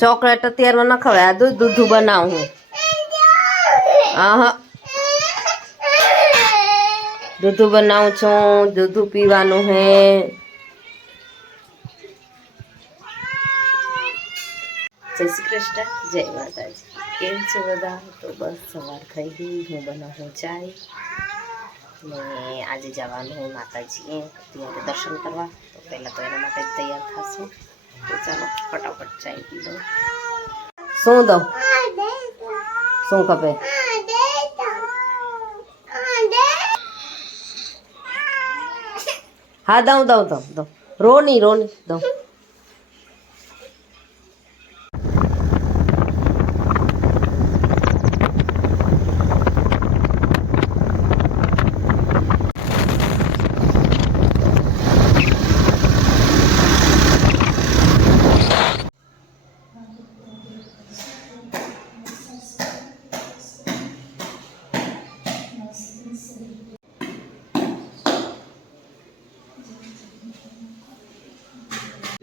Chocolate અત્યારમાં ન ખવાય, આ દૂધ બનાવું હું. હા, દૂધ બનાવું છું, દૂધ પીવાનું હે. જય શ્રી કૃષ્ણ, જય માતાજી. કેમ છે બધા? તો બસ સવાર થઈ ગઈ, હું બનાવું ચાય ને આજે જવાનું હું માતાજીએ ત્યારે દર્શન કરવા. તો પહેલાં તો એના માટે જ તૈયાર થશું. તો ચાલો ફટાફટ ચાય પી દઉં. શું દઉં? શું ખપે? હા દઉં. રોની દઉં.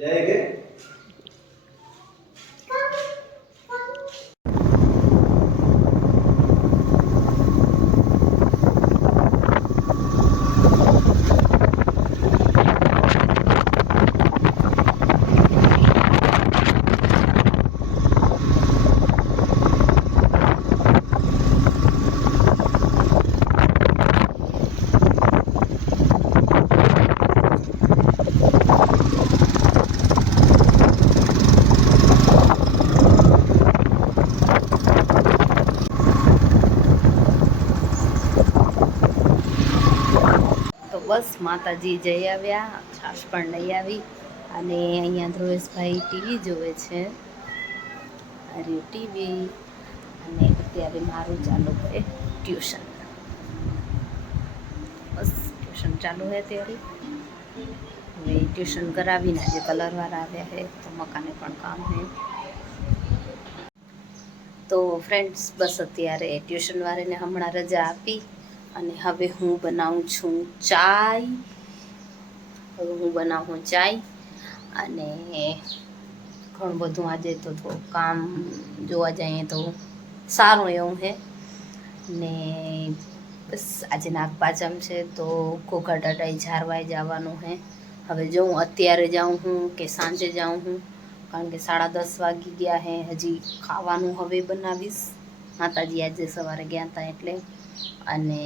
જય કે બસ માતાજી જઈ આવ્યા, છાશ પણ લઈ આવી. અને અહીંયા ધ્રુવેશભાઈ ટીવી જોવે છે. અરે ટીવી. અને અત્યારે મારું ચાલુ છે ટ્યુશન. બસ ટ્યુશન ચાલુ છે અત્યારે. હવે ટ્યુશન કરાવીને આજે કલરવાળા આવ્યા છે, તો મકાને પણ કામ છે. તો ફ્રેન્ડ્સ બસ અત્યારે ટ્યુશનવાળાને હમણાં રજા આપી અને હવે હું બનાવું છું ચાય. અને ઘણું બધું આજે તો થોડું કામ જોવા જઈએ તો સારું એવું છે ને. બસ આજે નાગપાંચમ છે તો ઘોઘા ટાટાઈ ઝારવાઈ જવાનું છે. હવે જો હું અત્યારે જાઉં હું કે સાંજે જાઉં હું, કારણ કે 10:30 વાગી ગયા હે. હજી ખાવાનું હવે બનાવીશ. માતાજી આજે સવારે ગયા હતા એટલે. અને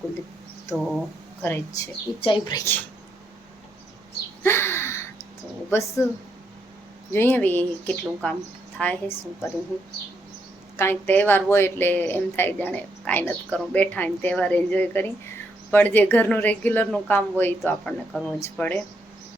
કુલદીપ તો ઘરે જ છે. ઊંચાઈ પડી. તો બસ જોઈએ હવે કેટલું કામ થાય છે, શું કરું હું. કાંઈક તહેવાર હોય એટલે એમ થાય જાણે કાંઈ નથી કરવું, બેઠા ને તહેવાર એન્જોય કરી. પણ જે ઘરનું રેગ્યુલરનું કામ હોય તો આપણને કરવું જ પડે.